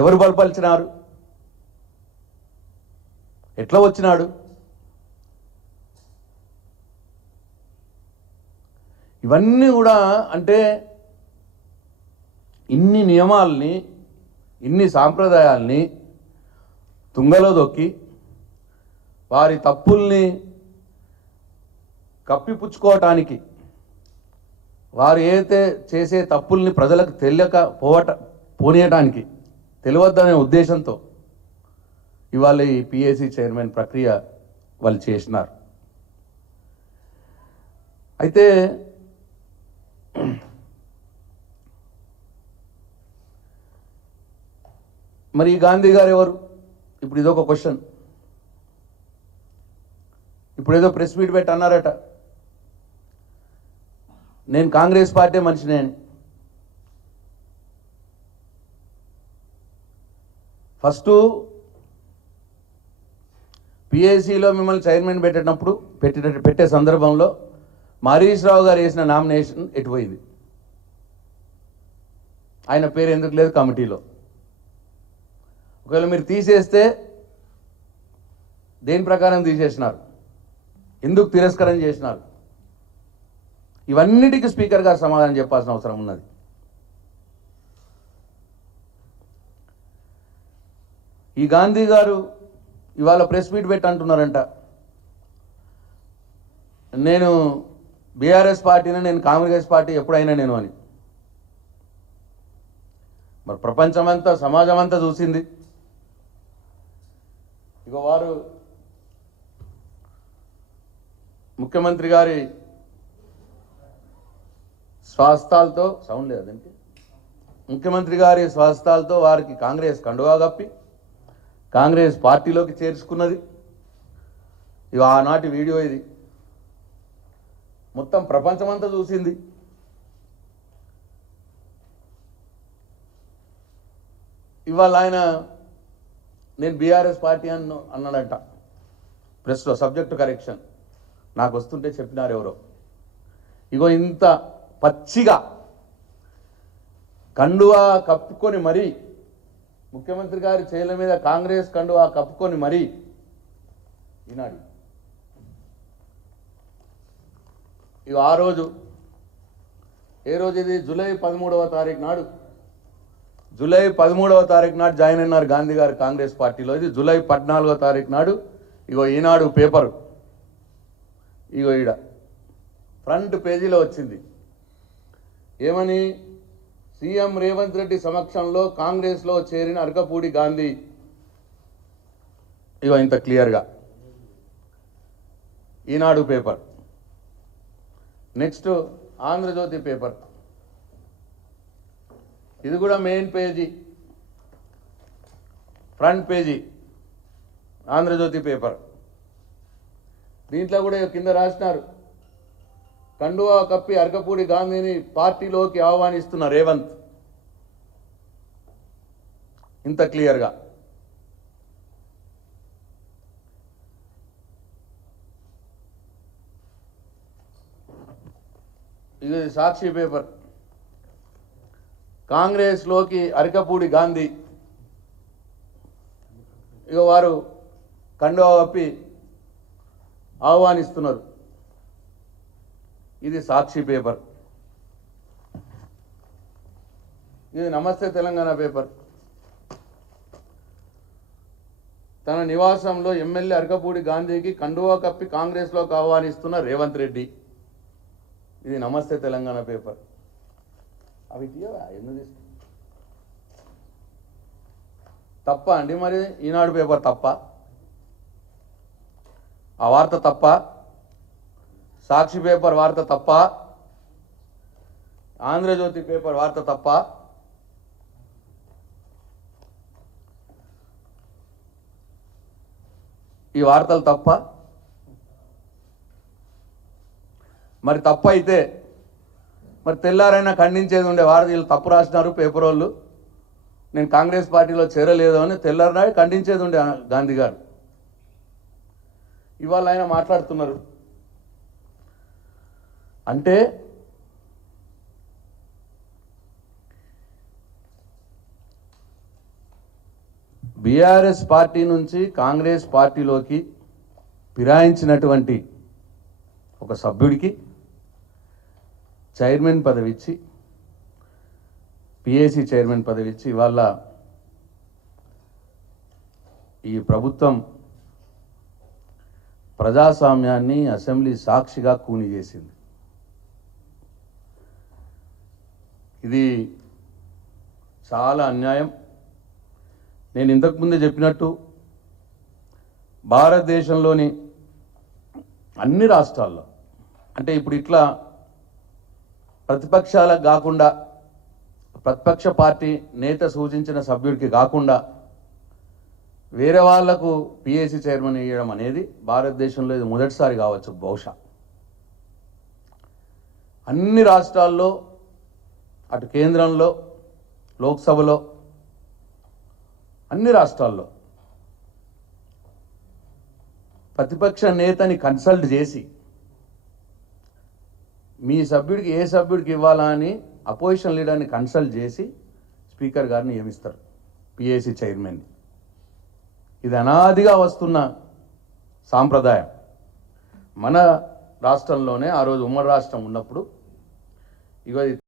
ఎవరు బలపలిచినారు? ఎట్లా వచ్చినాడు? ఇవన్నీ కూడా అంటే ఇన్ని నియమాల్ని, ఇన్ని సాంప్రదాయాల్ని తుంగలో దొక్కి వారి తప్పుల్ని కప్పిపుచ్చుకోవటానికి, వారు ఏదైతే చేసే తప్పుల్ని ప్రజలకు పోనీయటానికి తెలియవద్దనే ఉద్దేశంతో ఇవాళ ఈ పిఏసీ చైర్మన్ ప్రక్రియ వాళ్ళు చేసినారు. అయితే మరి ఈ గాంధీ గారు ఎవరు? ఇప్పుడు ఇదొక క్వశ్చన్. ఇప్పుడు ఏదో ప్రెస్ మీట్ పెట్టి అన్నారట, నేను కాంగ్రెస్ పార్టీ మనిషినే అని. ఫస్ట్ పిఏసీలో మిమ్మల్ని చైర్మన్ పెట్టే సందర్భంలో హరీష్ రావు గారు వేసిన నామినేషన్ ఎటుపోయింది? ఆయన పేరు ఎందుకు లేదు కమిటీలో? ఒకవేళ మీరు తీసేస్తే దేని ప్రకారం తీసేసినారు? ఎందుకు తిరస్కరణ చేసినారు? ఇవన్నిటికీ స్పీకర్ గారు సమాధానం చెప్పాల్సిన అవసరం ఉన్నది. ఈ గాంధీ గారు ఇవాళ ప్రెస్ మీట్ పెట్టి అంటున్నారంట, నేను బీఆర్ఎస్ పార్టీని, నేను కాంగ్రెస్ పార్టీ ఎప్పుడైనా నేను అని. మరి ప్రపంచమంతా, సమాజం అంతా చూసింది. ఇక వారు ముఖ్యమంత్రి గారి స్వాస్థాలతో సౌండ్ లేదంటే ముఖ్యమంత్రి గారి స్వాస్థాలతో వారికి కాంగ్రెస్ కండువా కప్పి కాంగ్రెస్ పార్టీలోకి చేర్చుకున్నది. ఇక ఆనాటి వీడియో ఇది మొత్తం ప్రపంచమంతా చూసింది. ఇవాళ ఆయన నేను బీఆర్ఎస్ పార్టీ అన్నాడంట ప్రెస్లో. సబ్జెక్టు కరెక్షన్ నాకు వస్తుంటే చెప్పినారు ఎవరో. ఇగో ఇంత పచ్చిగా కండువా కప్పుకొని మరీ, ముఖ్యమంత్రి గారి చేతుల మీద కాంగ్రెస్ కండువా కప్పుకొని మరీ ఈనాడు ఇక ఆ రోజు, ఏ రోజు ఇది? జూలై 13వ తారీఖు నాడు, జూలై 13వ తారీఖు నాడు జాయిన్ అయినారు గాంధీ గారు కాంగ్రెస్ పార్టీలో. ఇది జూలై 14వ తారీఖు నాడు ఇగో ఈనాడు పేపరు, ఇగో ఈడ ఫ్రంట్ పేజీలో వచ్చింది. ఏమని? సీఎం రేవంత్ రెడ్డి సమక్షంలో కాంగ్రెస్లో చేరిన అరకపూడి గాంధీ. ఇగో ఇంత క్లియర్గా Eenadu paper. Next Andhrajyothi paper, ఇది కూడా main page, front page Andhrajyothi paper. దీంట్లో కూడా కింద రాసినారు, కండువా కప్పి అరకపూడి గాంధీని పార్టీలోకి ఆహ్వానిస్తున్న రేవంత్. ఇంత క్లియర్గా. ఇది సాక్షి పేపర్, కాంగ్రెస్లోకి అరకపూడి గాంధీ. ఇక వారు కండువా కప్పి ఆహ్వానిస్తున్నారు. ఇది సాక్షి పేపర్. ఇది నమస్తే తెలంగాణ పేపర్. తన నివాసంలో ఎమ్మెల్యే అరకపూడి గాంధీకి కండువా కప్పి కాంగ్రెస్లోకి ఆహ్వానిస్తున్న రేవంత్ రెడ్డి. ఇది నమస్తే తెలంగాణ పేపర్. అవి ఎందుకు తప్ప అండి? మరి ఈనాడు పేపర్ తప్ప? ఆ వార్త తప్ప? సాక్షి పేపర్ వార్త తప్ప? ఆంధ్రజ్యోతి పేపర్ వార్త తప్ప? ఈ వార్తలు తప్ప? మరి తప్ప అయితే మరి తెల్లారైనా ఖండించేది ఉండే. వారు వీళ్ళు తప్పు రాసినారు పేపర్ వాళ్ళు, నేను కాంగ్రెస్ పార్టీలో చేరలేదు అని తెల్లారినాడు ఖండించేది ఉండే గాంధీ గారు. ఇవాళ ఆయన మాట్లాడుతున్నారు అంటే బీఆర్ఎస్ పార్టీ నుంచి కాంగ్రెస్ పార్టీలోకి ఫిరాయించినటువంటి ఒక సభ్యుడికి చైర్మన్ పదవి ఇచ్చి, పిఏసీ చైర్మన్ పదవి ఇచ్చి ఇవాళ ఈ ప్రభుత్వం ప్రజాస్వామ్యాన్ని అసెంబ్లీ సాక్షిగా కూని చేసింది. ఇది చాలా అన్యాయం. నేను ఇంతకుముందే చెప్పినట్టు భారతదేశంలోని అన్ని రాష్ట్రాల్లో, అంటే ఇప్పుడు ఇట్లా ప్రతిపక్షాలకు కాకుండా, ప్రతిపక్ష పార్టీ నేత సూచించిన సభ్యుడికి కాకుండా వేరే వాళ్లకు పిఏసీ చైర్మన్ ఇవ్వడం అనేది భారతదేశంలో ఇది మొదటిసారి కావచ్చు బహుశా. అన్ని రాష్ట్రాల్లో, అటు కేంద్రంలో, లోక్సభలో, అన్ని రాష్ట్రాల్లో ప్రతిపక్ష నేతని కన్సల్ట్ చేసి మీ సభ్యుడికి ఏ సభ్యుడికి ఇవ్వాలా అని అపోజిషన్ లీడర్ని కన్సల్ట్ చేసి స్పీకర్ గారిని నియమిస్తారు పిఏసీ చైర్మన్ని. ఇది అనాదిగా వస్తున్న సాంప్రదాయం. మన రాష్ట్రంలోనే ఆ రోజు ఉమ్మడి రాష్ట్రం ఉన్నప్పుడు ఇగో